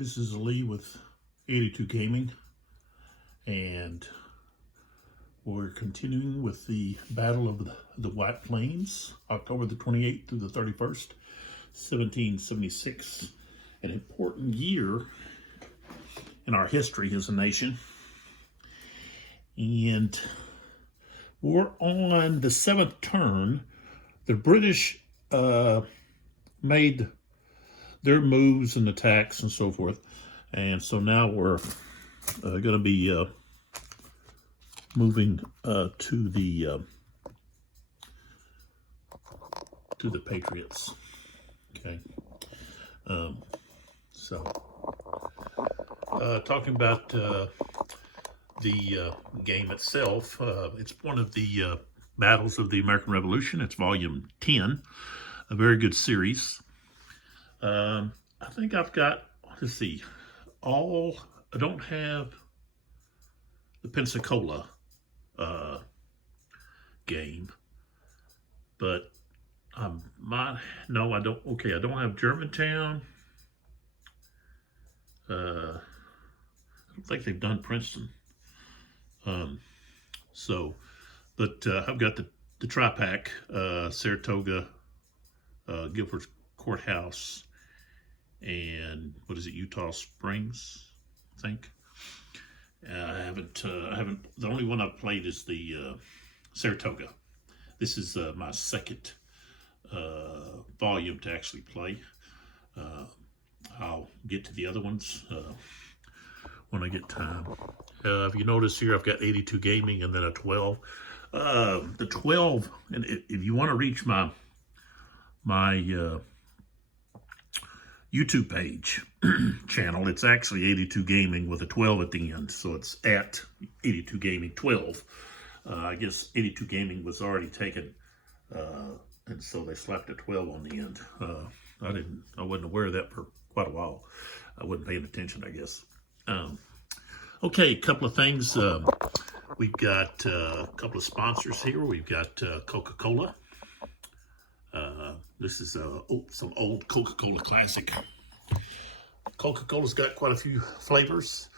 This is Lee with 82 Gaming, and we're continuing with the Battle of the White Plains, October the 28th through the 31st, 1776, an important year in our history as a nation. And we're on the seventh turn. The British made their moves and attacks and so forth, and so now we're going to be moving to the Patriots. Okay, talking about the game itself, it's one of the battles of the American Revolution. It's volume 10, a very good series. I think I've got, let's see, I don't have the Pensacola game, but I don't, okay, I don't have Germantown. I don't think they've done Princeton. But I've got the tri-pack, Saratoga, Guilford Courthouse, and what is it, Utah Springs, I think. I haven't, the only one I've played is the Saratoga. This is my second volume to actually play. I'll get to the other ones when I get time. If you notice here, I've got 82 Gaming and then a 12. The 12, and if you want to reach my YouTube page channel, it's actually 82 Gaming with a 12 at the end, so it's at 82 Gaming 12. I guess 82 Gaming was already taken, and so they slapped a 12 on the end. I wasn't aware of that for quite a while. I wasn't paying attention, I guess. Okay, a couple of things. We've got a couple of sponsors here. We've got Coca-Cola. This is some old Coca-Cola classic. Coca-Cola's got quite a few flavors.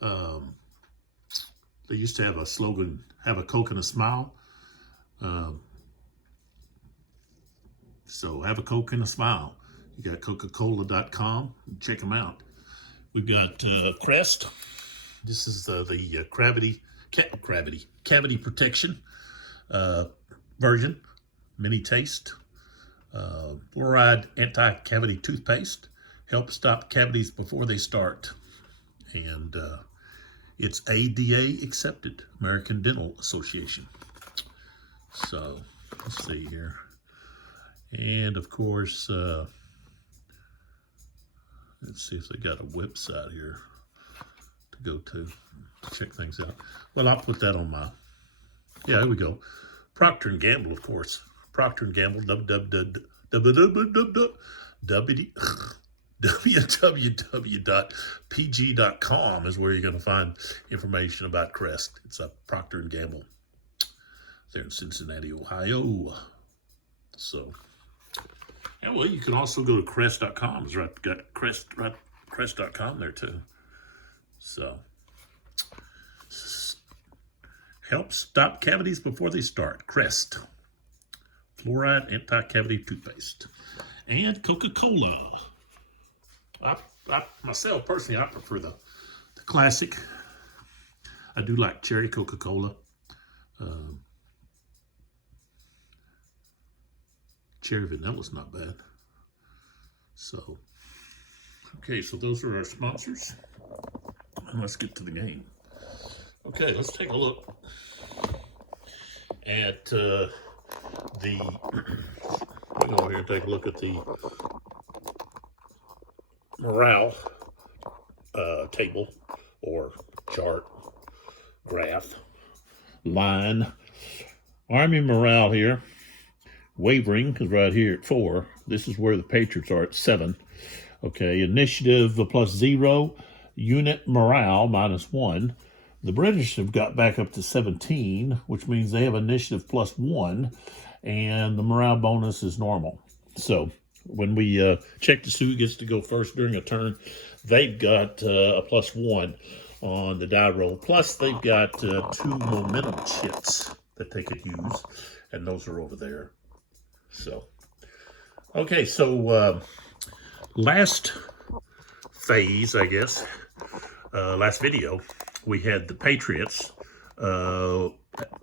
They used to have a slogan, have a Coke and a smile. So have a Coke and a smile. You got Coca-Cola.com. Check them out. We've got Crest. This is the cavity protection version, mini taste. Fluoride anti-cavity toothpaste helps stop cavities before they start, and it's ADA accepted, American Dental Association. So let's see here, and of course, let's see if they got a website here to go to check things out. Well, I'll put that on my, yeah, here we go. Procter & Gamble, of course. Procter & Gamble, www.pg.com is where you're going to find information about Crest. It's a Procter & Gamble there in Cincinnati, Ohio. So, yeah, well, you can also go to Crest.com. It's right, got Crest.com there too. So, help stop cavities before they start. Crest. Fluoride anti-cavity toothpaste. And Coca-Cola. Myself, personally, I prefer the classic. I do like cherry Coca-Cola. Cherry vanilla's not bad. So, okay, so those are our sponsors. And let's get to the game. Okay, let's take a look at we'll go over here and take a look at the morale table or chart, graph, line. Army morale here, wavering, because right here at 4, this is where the Patriots are at 7. Okay, initiative +0, unit morale -1. The British have got back up to 17, which means they have initiative +1, and the morale bonus is normal. So when we check to see who gets to go first during a turn, they've got a +1 on the die roll. Plus, they've got 2 momentum chips that they could use, and those are over there. So, okay, so last phase, I guess, last video, we had the Patriots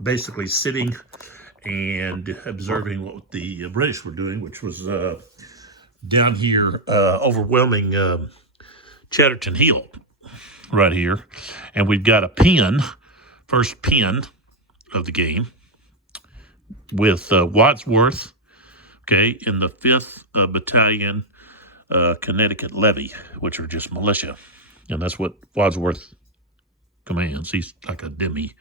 basically sitting and observing what the British were doing, which was down here, overwhelming Chatterton Hill right here. And we've got a pin, first pin of the game, with Wadsworth, okay, in the 5th Battalion Connecticut Levy, which are just militia. And that's what Wadsworth commands. He's like a demi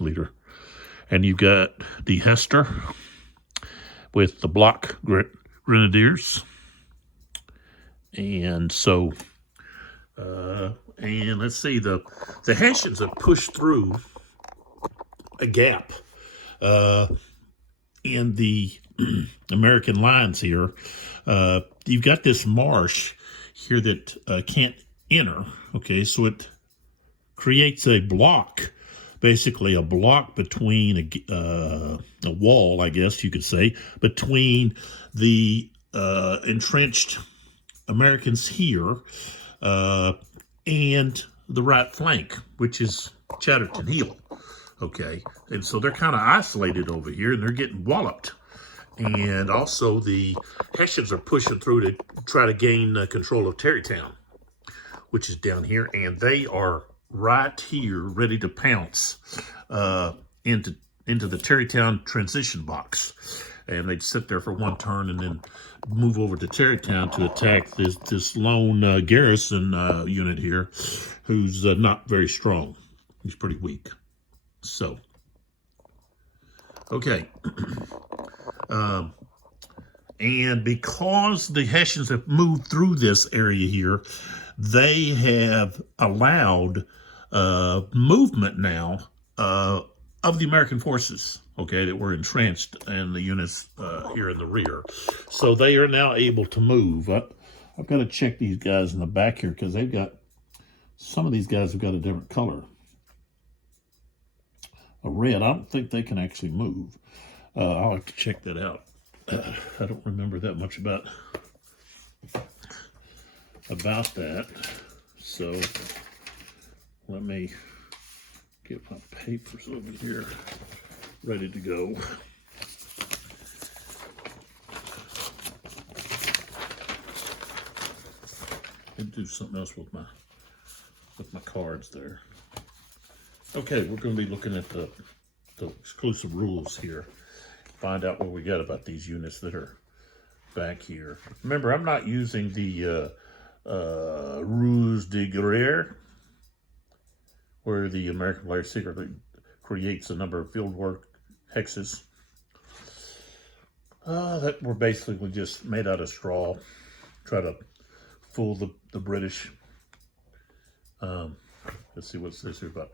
leader. And you've got the Hester with the Block Grenadiers. And so, and let's see, the Hessians have pushed through a gap in the American lines here. You've got this marsh here that can't enter, okay, so it creates a block, basically a block between a wall, I guess you could say, between the entrenched Americans here and the right flank, which is Chatterton Hill, okay? And so they're kind of isolated over here, and they're getting walloped. And also the Hessians are pushing through to try to gain control of Tarrytown, which is down here, and they are right here ready to pounce into the Tarrytown transition box. And they'd sit there for one turn and then move over to Tarrytown to attack this lone garrison unit here, who's not very strong. He's pretty weak. So, okay. And because the Hessians have moved through this area here, they have allowed movement now of the American forces, okay, that were entrenched and the units here in the rear. So they are now able to move. I've got to check these guys in the back here because they've got, some of these guys have got a different color. A red. I don't think they can actually move. I'll have to check that out. I don't remember that much about that. So let me get my papers over here ready to go. And do something else with my cards there. Okay, we're going to be looking at the exclusive rules here. Find out what we got about these units that are back here. Remember, I'm not using the ruse de guerre, where the American player secretly creates a number of fieldwork hexes that were basically just made out of straw. Try to fool the British. Let's see what's this here about.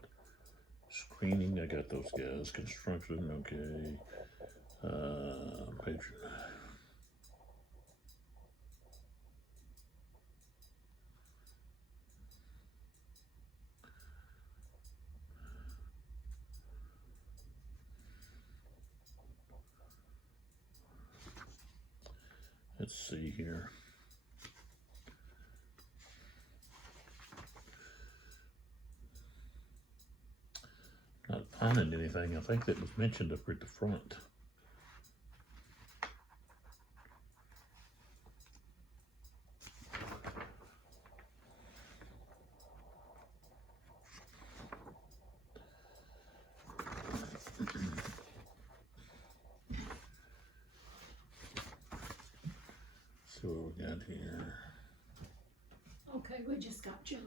Screening, I got those guys. Construction, okay. Patron. Let's see here. Not finding anything. I think that was mentioned up at the front. See what we got here. Okay, we just got junk.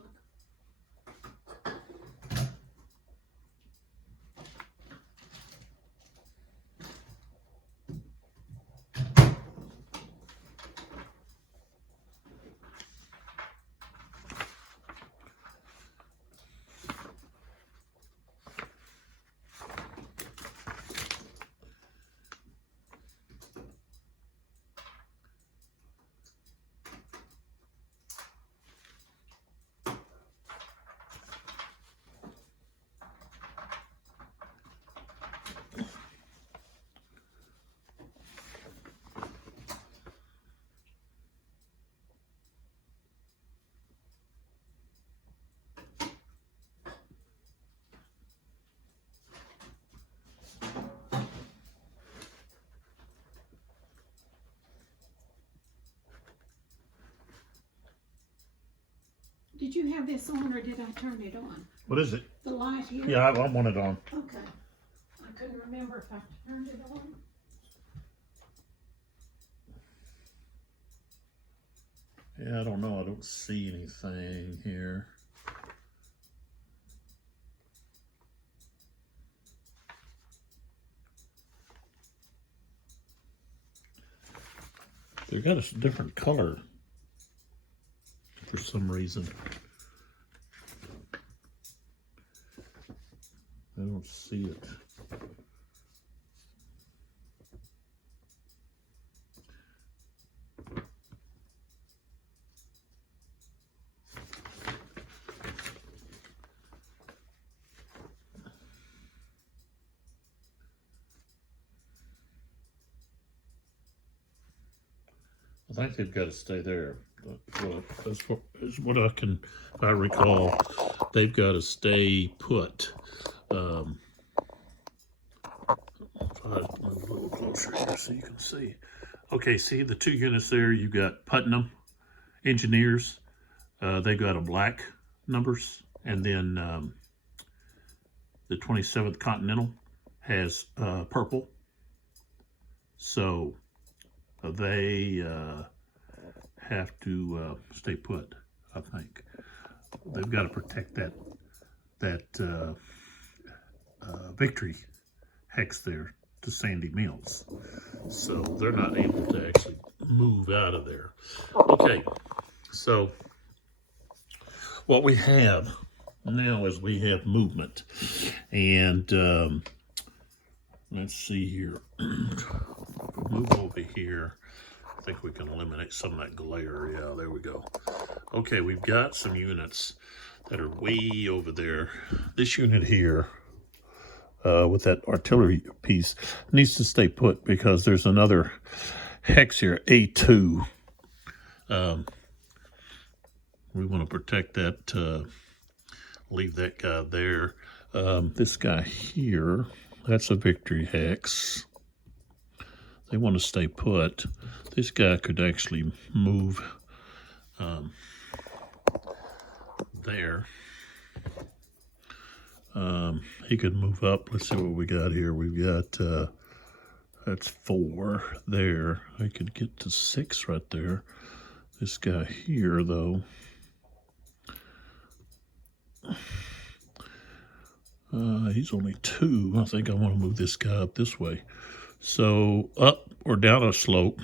Did you have this on or did I turn it on? What is it? The light here? Yeah, I want it on. Okay. I couldn't remember if I turned it on. Yeah, I don't know. I don't see anything here. They got a different color for some reason. I don't see it. I think they've got to stay there. That's what I can, if I recall, they've got to stay put. If I move a little closer here so you can see. Okay, see the two units there, you got Putnam Engineers. They got a black numbers, and then the 27th Continental has purple. So they have to stay put, I think. They've got to protect that victory hex there to Sandy Mills. So they're not able to actually move out of there. Okay, so what we have now is we have movement. And let's see here. Move over here. I think we can eliminate some of that glare. Yeah, there we go. Okay, we've got some units that are way over there. This unit here, with that artillery piece, needs to stay put because there's another hex here, A2. We want to protect that, leave that guy there. This guy here, that's a victory hex. They want to stay put. This guy could actually move there. He could move up. Let's see what we got here. We've got, that's 4 there. I could get to 6 right there. This guy here, though, he's only 2. I think I want to move this guy up this way. So up or down a slope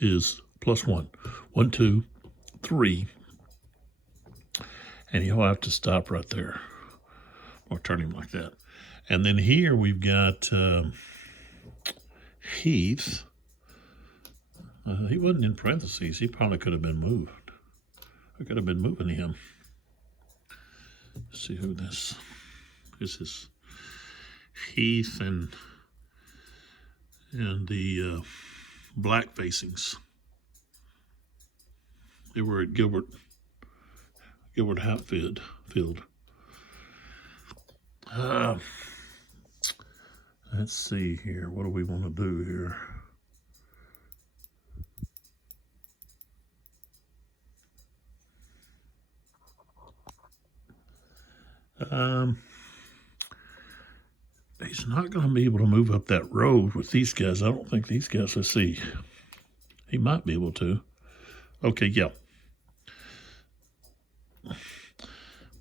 is +1. 1, 2, 3. And he'll have to stop right there or turn him like that. And then here we've got Heath. He wasn't in parentheses. He probably could have been moved. I could have been moving him. Let's see who this is. Heath and the black facings. They were at Gilbert Hatfield. Let's see here. What do we want to do here? He's not going to be able to move up that road with these guys. I don't think these guys, let's see. He might be able to. Okay, yeah.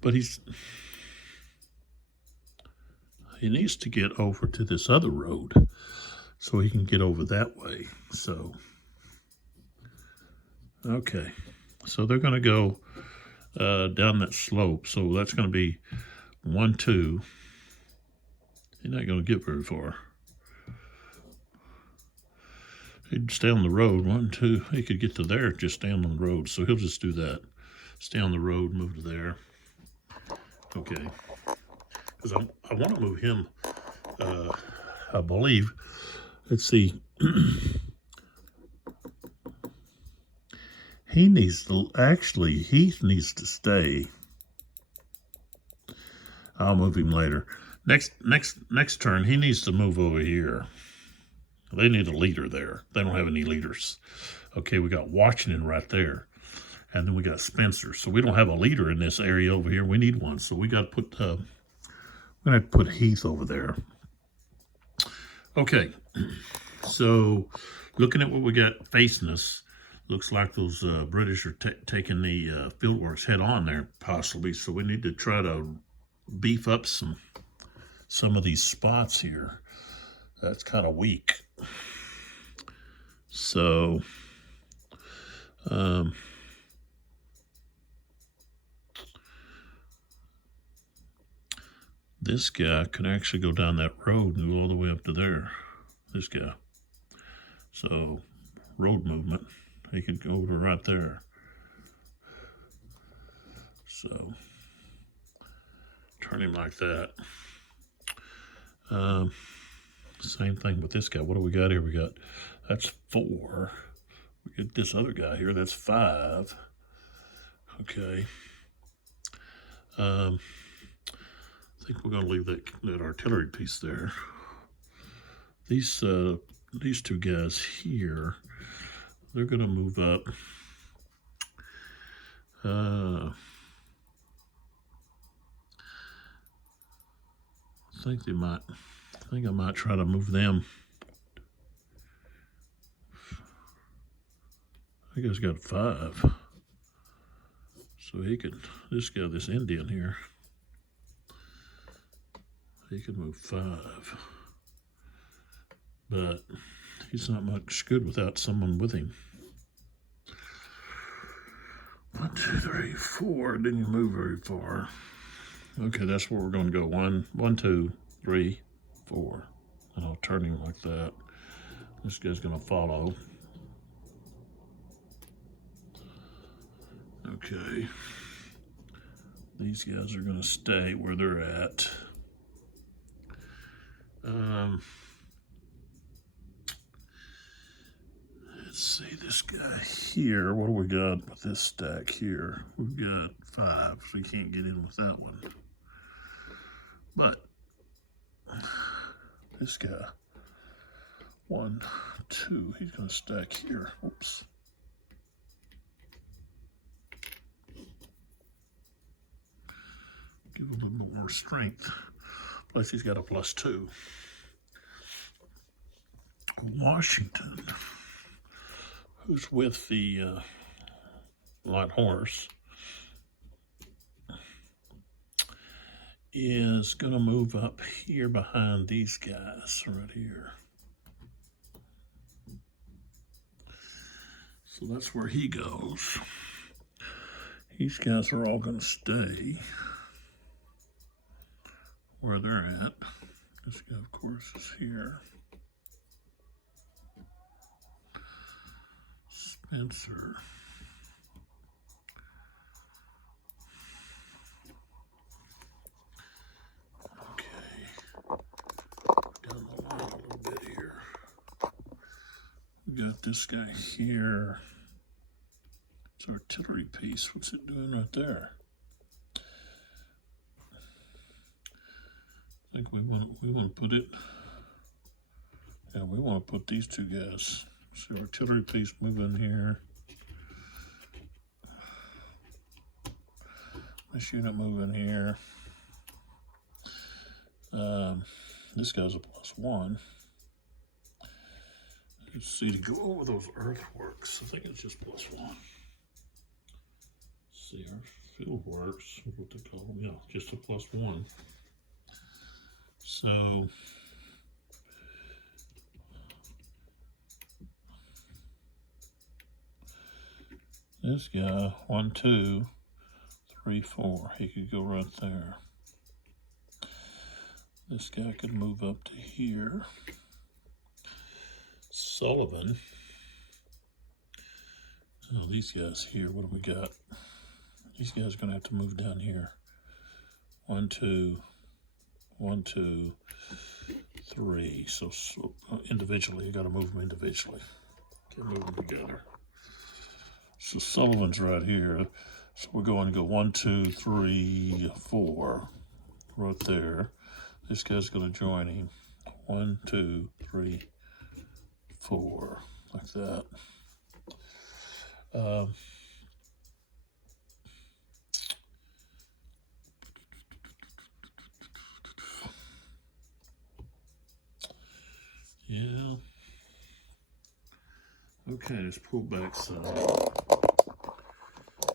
But he needs to get over to this other road so he can get over that way. So, okay. So they're going to go down that slope. So that's going to be 1, 2. He's not going to get very far. He'd stay on the road. 1, 2. He could get to there, just stand on the road. So he'll just do that. Stay on the road, move to there. Okay. Because I want to move him, I believe. Let's see. He needs to, actually, Heath needs to stay. I'll move him later. Next turn, he needs to move over here. They need a leader there. They don't have any leaders. Okay, we got Washington right there. And then we got Spencer. So we don't have a leader in this area over here. We need one. So we got to put, we're going to put Heath over there. Okay. So looking at what we got facing us, looks like those British are taking the Fieldworks head on there, possibly. So we need to try to beef up some of these spots here. That's kind of weak. So, this guy could actually go down that road and go all the way up to there. This guy. So, road movement. He could go to right there. So, turn him like that. Same thing with this guy. What do we got here? We got, that's 4. We get this other guy here. That's 5. Okay. I think we're going to leave that artillery piece there. These 2 guys here, they're going to move up. I think I might try to move them. I think he's got 5. So he could, this Indian here, he could move 5. But he's not much good without someone with him. 1, 2, 3, 4. Didn't move very far. Okay, that's where we're going to go. 1, 2, 3, 4. And I'll turn him like that. This guy's going to follow. Okay. These guys are going to stay where they're at. Let's see, this guy here, what do we got with this stack here? We've got 5, so we can't get in with that one. But this guy, 1, 2, he's going to stack here. Oops. Give him a little bit more strength. Plus he's got a +2. Washington, who's with the light horse, is going to move up here behind these guys right here. So that's where he goes. These guys are all going to stay where they're at. This guy, of course, is here. Spencer. Okay. Down the line a little bit here. We got this guy here. It's artillery piece. What's it doing right there? I think we want to put it. Yeah, we want to put these 2 guys. So artillery piece move in here. This unit move in here. This guy's a +1. Let's see, to go over those earthworks, I think it's just +1. Let's see, our field works, what they call them, yeah, just a +1. So this guy, 1, 2, 3, 4, he could go right there. This guy could move up to here. Sullivan. Oh, these guys here, what do we got? These guys are going to have to move down here. 1, 2, 1, 2, 3. So individually, you got to move them individually. Can't move them together. So Sullivan's right here. So we're going to go 1, 2, 3, 4. Right there. This guy's going to join him. 1, 2, 3, 4. Like that. Okay, let's pull back some.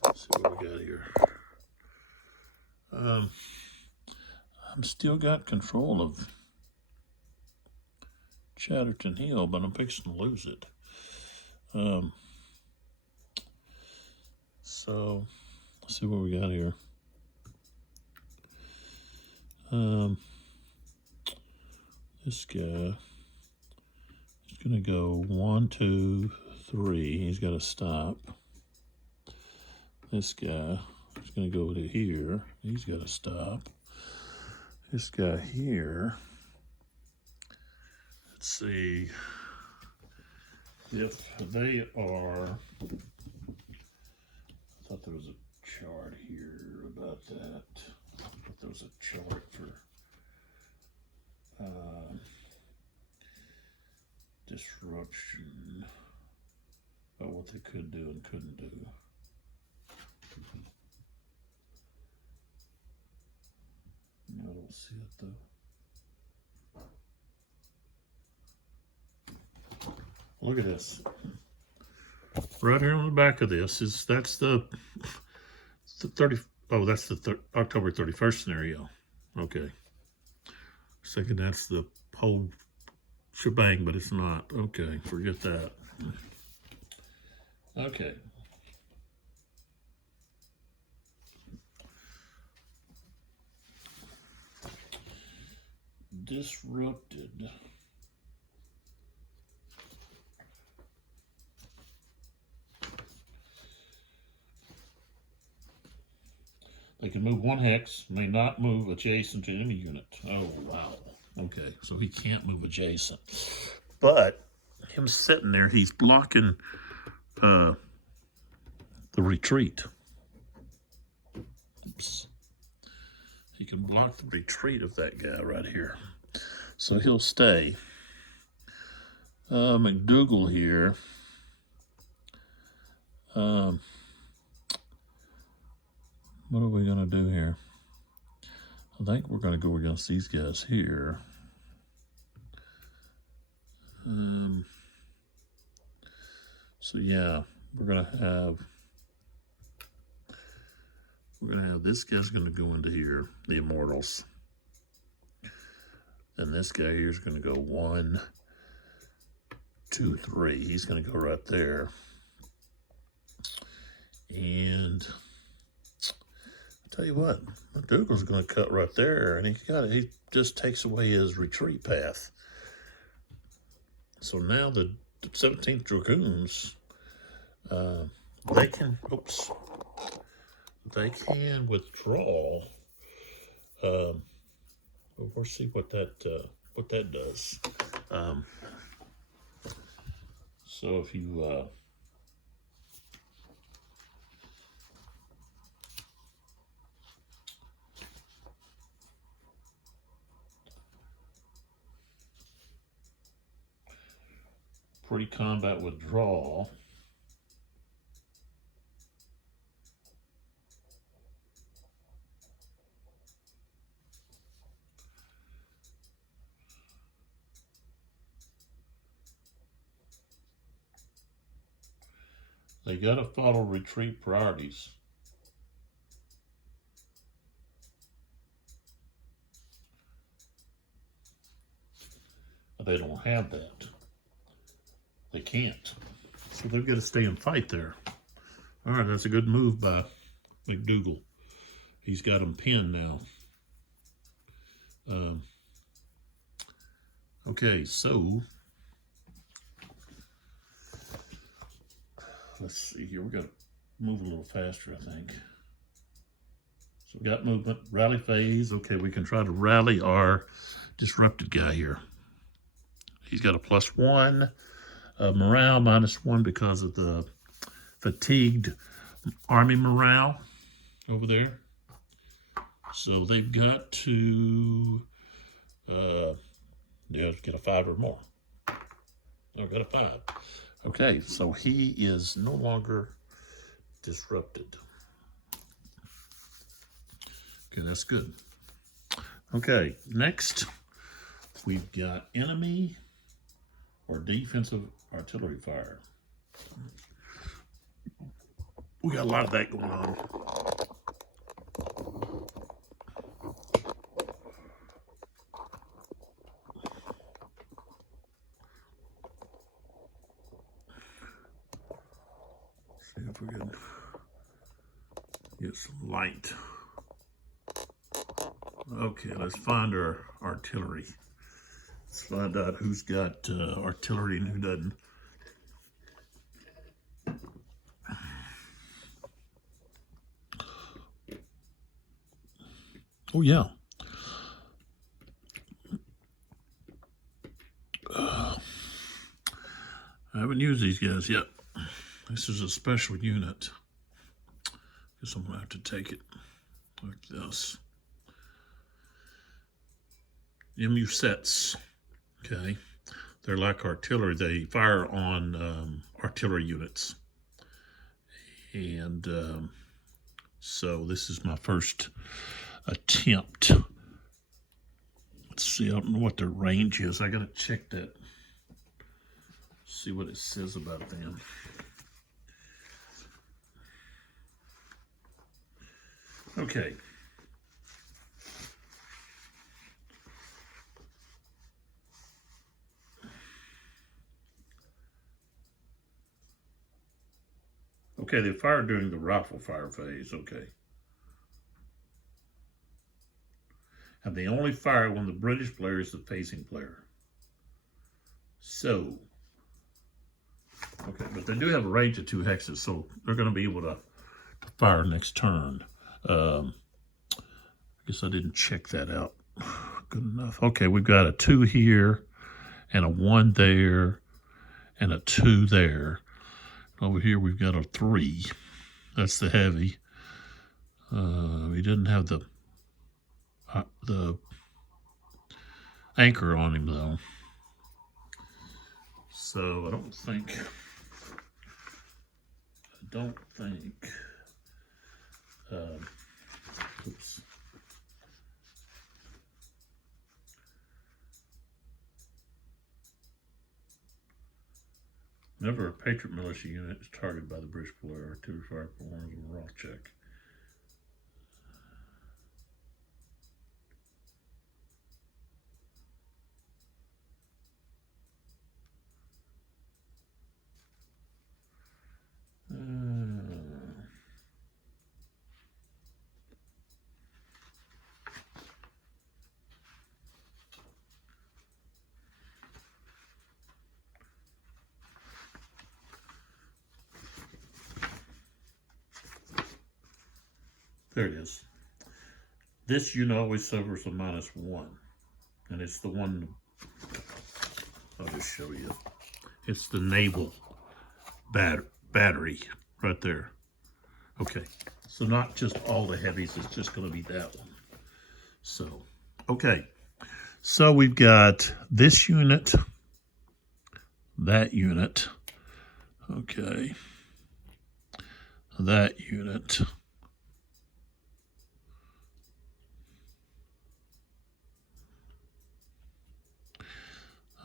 Let's see what we got here. I'm still got control of Chatterton Hill, but I'm fixing to lose it. So let's see what we got here. This guy is going to go 1, 2, 3. He's got to stop. This guy is going to go to here. He's got to stop. This guy here. Let's see if they are. I thought there was a chart here about that. I thought there was a chart for disruption, about what they could do and couldn't do. I don't see it though. Look at this. Right here on the back of this is that's the 30. Oh, that's the October 31st scenario. Okay. I was thinking that's the whole shebang, but it's not. Okay, forget that. Okay. Disrupted. They can move 1 hex, may not move adjacent to any unit. Oh, wow. Okay, so he can't move adjacent. But him sitting there, he's blocking the retreat. Oops. He can block the retreat of that guy right here. So he'll stay. McDougal here. What are we going to do here? I think we're going to go against these guys here. So yeah, we're going to have this guy's going to go into here, the Immortals. And this guy here is going to go 1, 2, 3. He's going to go right there. And tell you what, McDougal's going to cut right there, and he just takes away his retreat path. So now the 17th Dragoons, they can withdraw. We'll see what that does. So if you pre-combat withdrawal. They gotta follow retreat priorities. They don't have that. They can't. So they've got to stay and fight there. All right, that's a good move by McDougal. He's got him pinned now. Okay, so let's see here. We got to move a little faster, I think. So we got movement, rally phase. Okay, we can try to rally our disrupted guy here. He's got a +1. Morale -1 because of the fatigued army morale over there. So they've got to get a 5 or more. They've got a 5. Okay, so he is no longer disrupted. Okay, that's good. Okay, next we've got enemy or defensive artillery fire. We got a lot of that going on. See if we can get some light. Okay, let's find our artillery. Let's find out who's got artillery and who doesn't. Oh, yeah. I haven't used these guys yet. This is a special unit. Guess I'm going to have to take it like this. MU sets. Okay. They're like artillery. They fire on artillery units. And so this is my first attempt. Let's see, I don't know what their range is. I gotta check that. See what it says about them. Okay. Okay, they fire during the rifle fire phase. Okay. And they only fire when the British player is the facing player. So, okay, but they do have a range of 2 hexes, so they're going to be able to fire next turn. I guess I didn't check that out good enough. Okay, we've got a 2 here, and a 1 there, and a 2 there. Over here we've got a 3. That's the heavy. He didn't have the anchor on him though, so I don't think oops. Never a Patriot militia unit is targeted by the British player. Artillery fire performs a raw check. There it is. This unit always suffers a -1, and it's the one. I'll just show you. It's the naval battery right there. Okay, so not just all the heavies, it's just going to be that one. So, okay, so we've got this unit, that unit, okay, that unit,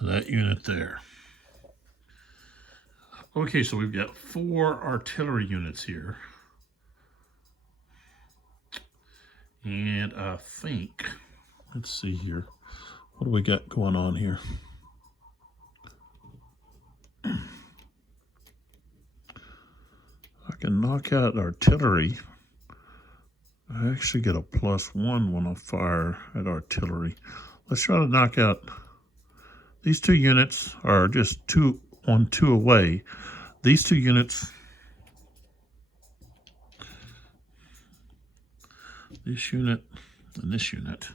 that unit there. Okay, so we've got 4 artillery units here. And I think, let's see here. What do we got going on here? I can knock out artillery. I actually get a +1 when I fire at artillery. Let's try to knock out. These 2 units are just 2 away. These 2 units, this unit and this unit,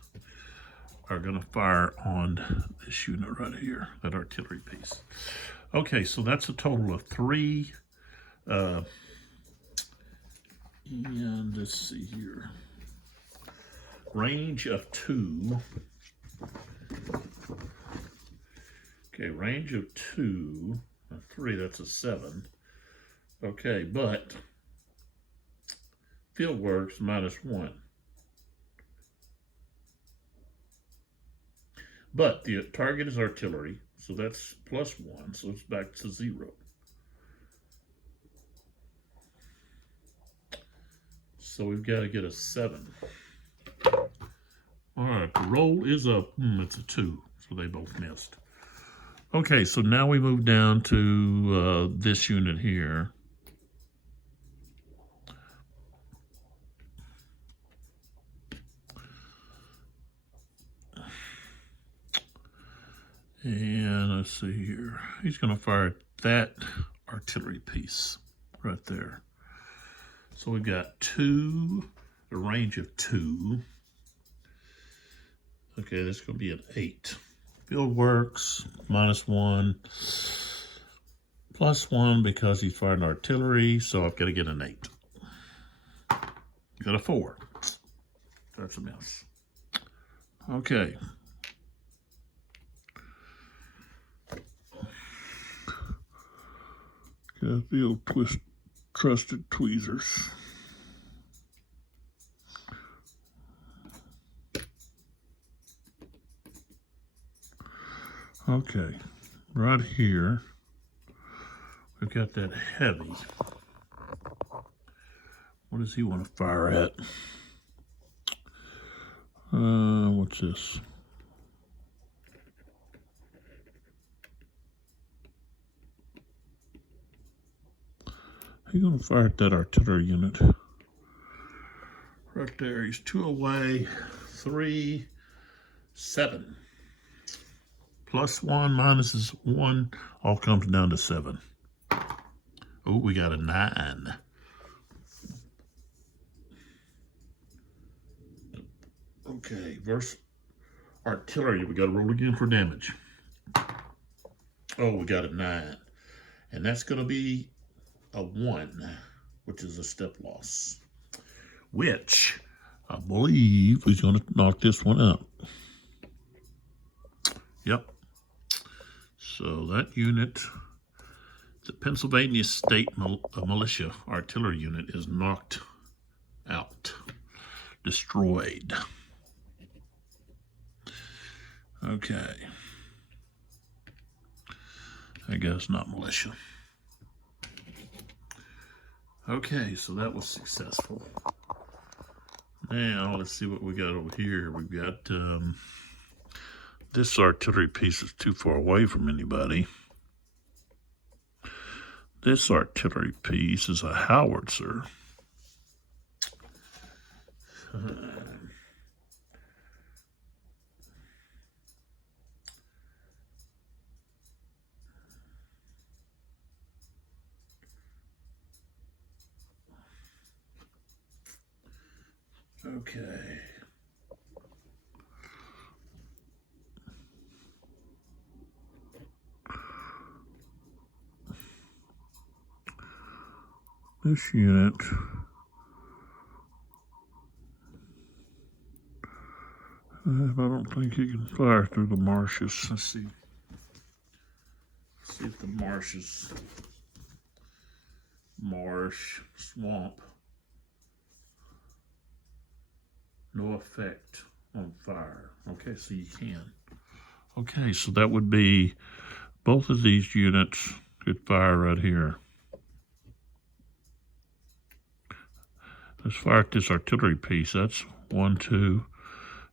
are going to fire on this unit right here, that artillery piece. Okay, so that's a total of 3. And let's see here. Range of 2. Okay, range of 2. 3, that's a 7. Okay, but field works -1. But the target is artillery, so that's +1, so it's back to 0. So we've got to get a 7. All right, the roll is up. It's a 2, so they both missed. Okay, so now we move down to this unit here. And let's see here. He's going to fire that artillery piece right there. So we've got 2, a range of 2. Okay, that's going to be an 8. Build works, -1, +1 because he's firing artillery, so I've got to get an 8. Got a 4. That's a miss. Okay. Got the old trusted tweezers. Okay, right here, we've got that heavy. What does he want to fire at? What's this? He's going to fire at that artillery unit. Right there, he's 2 away, 3, 7. +1 minus is 1, all comes down to 7. Oh, we got a 9. Okay, versus artillery, we got to roll again for damage. Oh, we got a 9. And that's going to be a 1, which is a step loss. Which, I believe, is going to knock this one up. Yep. So that unit, the Pennsylvania State Militia Artillery Unit, is knocked out, destroyed. Okay. I guess not militia. Okay, so that was successful. Now, let's see what we got over here. We've got this artillery piece is too far away from anybody. This artillery piece is a howitzer. Okay. This unit I don't think he can fire through the marshes. Let's see. See if the marshes, marsh, swamp, no effect on fire. Okay, so you can. Okay, so that would be both of these units could fire right here. Let's fire at this artillery piece. That's 1, 2.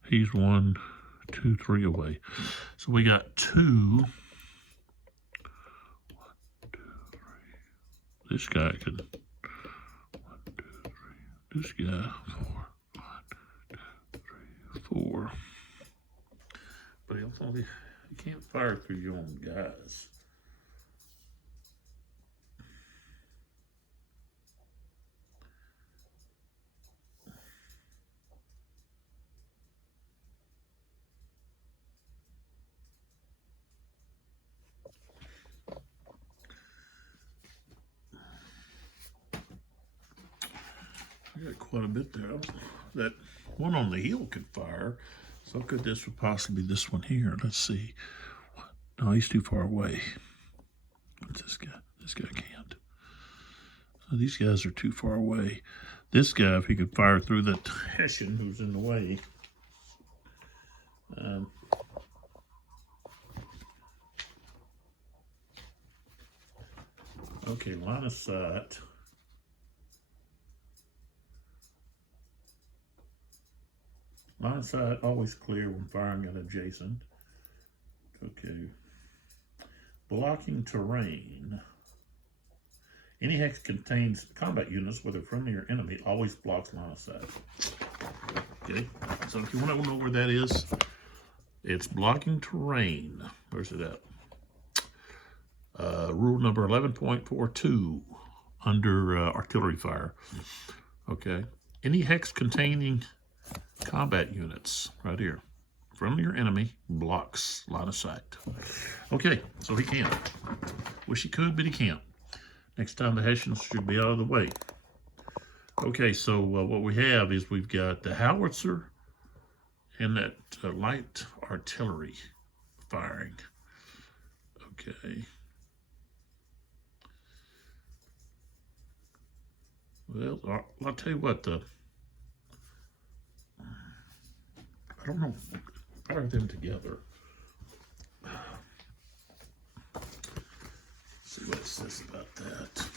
He's 1, 2, 3 away. So we got 2. 1, 2, 3. This guy could. 1, 2, 3. This guy 4. 1, 2, 3, 4. But you can't fire through your own guys. I got quite a bit there. That one on the hill could fire. So could this would possibly be this one here. Let's see. No, he's too far away. What's this guy? This guy can't. So these guys are too far away. This guy, if he could fire through that Hessian who's in the way. Okay, line of sight. Line of sight always clear when firing at adjacent. Okay. Blocking terrain. Any hex contains combat units, whether friendly or enemy, always blocks line of sight. Okay, so if you want to know where that is, it's blocking terrain. Where's it at? Rule number 11.42 under artillery fire. Okay, any hex containing combat units, right here, friendly or enemy, blocks line of sight. Okay, so he can't. Wish he could, but he can't. Next time the Hessians should be out of the way. Okay, so what we have is we've got the howitzer and that light artillery firing. Okay. Well, I'll tell you what, I don't know, fire them together. See what it says about that.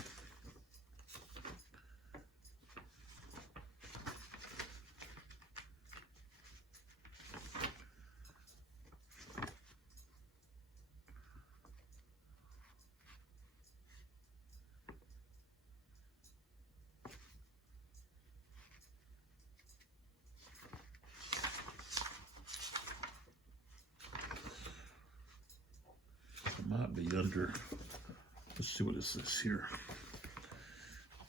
It might be under, let's see what it says here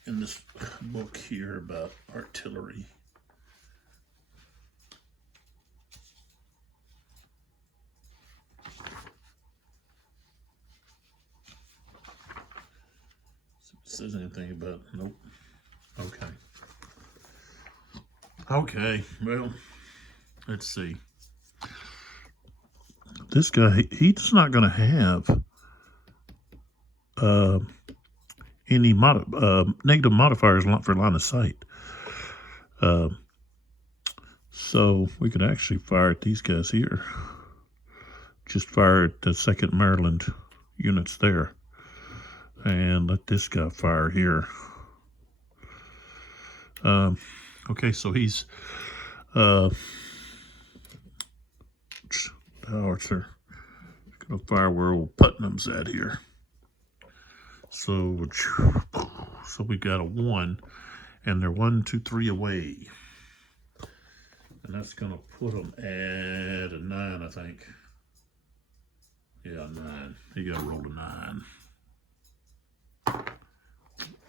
in this book here about artillery. See if it says anything about, nope. Okay. Okay, well, let's see. This guy, he's not going to have any negative modifiers for line of sight. So we could actually fire at these guys here. Just fire at the 2nd Maryland units there. And let this guy fire here. Okay, so he's howitzer. Gonna fire where old Putnam's at here. So we got a 1, and they're 1, 2, 3 away, and that's gonna put them at a 9, I think. Yeah, 9. You gotta roll a 9.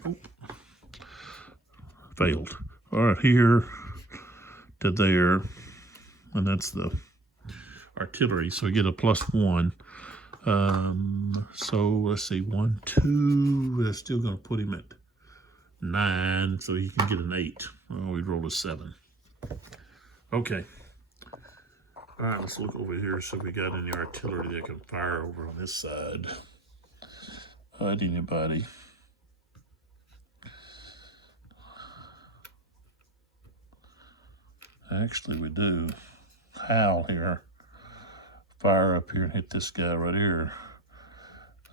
Oh. Failed. All right, here to there, and that's the artillery. So we get a +1. So let's see, 1, 2. That's still going to put him at 9, so he can get an 8. Oh, we rolled a 7. Okay. All right, let's look over here. So we got any artillery that can fire over on this side. Anybody? Actually, we do. Hal here. Fire up here and hit this guy right here.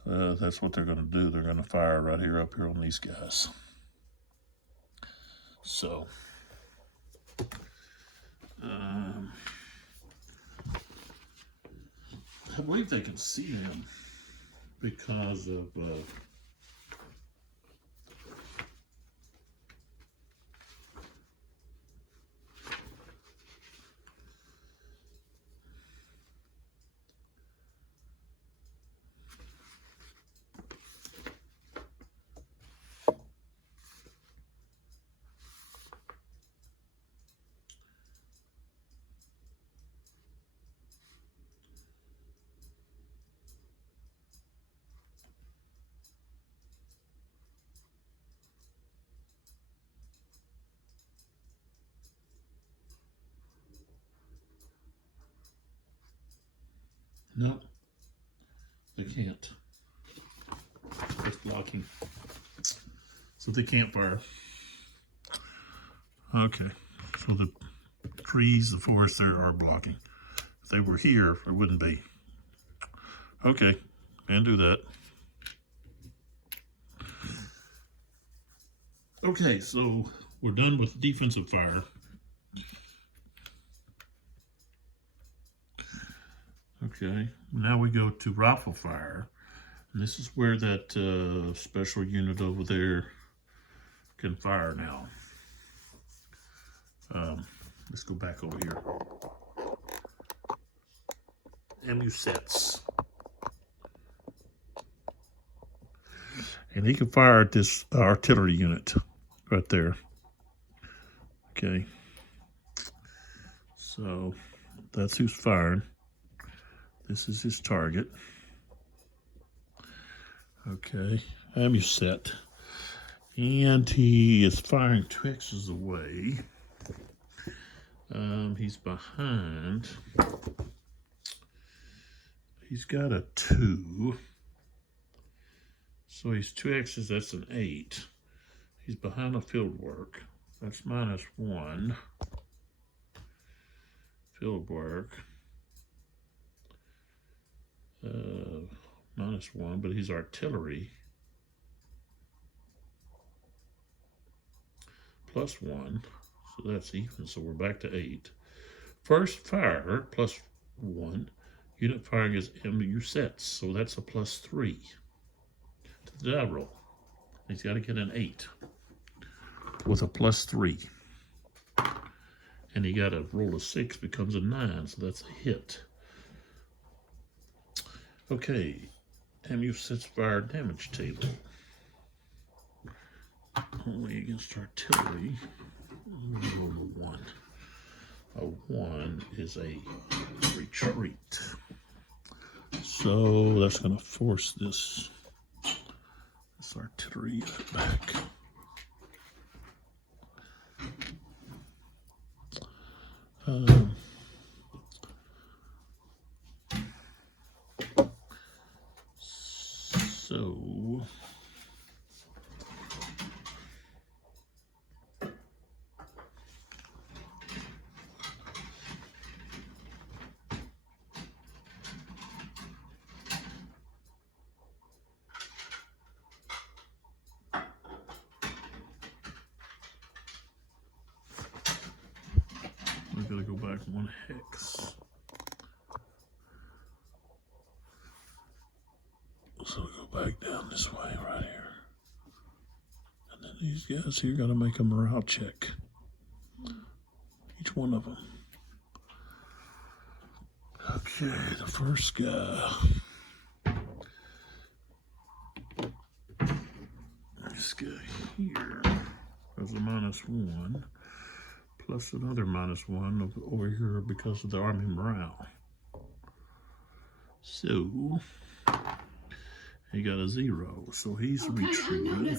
That's what they're going to do. They're going to fire right here, up here on these guys. So, I believe they can see him because of no, they can't. It's blocking. So they can't fire. Okay, so the trees, the forest there are blocking. If they were here, it wouldn't be. Okay, and do that. Okay, so we're done with defensive fire. Okay, now we go to rifle fire. And this is where that special unit over there can fire now. Let's go back over here. Ammo sets. And he can fire at this artillery unit right there. Okay. So that's who's firing. This is his target. Okay. Ammo set. And he is firing 2 X's away. He's behind. He's got a 2. So he's 2 X's, that's an 8. He's behind a field work. That's -1. Field work. -1, but he's artillery. +1, so that's even, so we're back to 8. First fire, +1. Unit firing is MU sets, so that's a +3 to the die roll. He's got to get an 8 with a +3. And he got a roll of 6, becomes a 9, so that's a hit. Okay, MU sets fire damage table. Only against artillery. Roll a 1. A 1 is a retreat. So that's going to force this artillery unit back. So we gotta go back 1 hex. So we go back down this way right here. And then these guys here gotta make a morale check. Each one of them. Okay, the first guy. This guy here has a -1. Plus another -1 over here because of the army morale. So he got a 0, so he's retreating.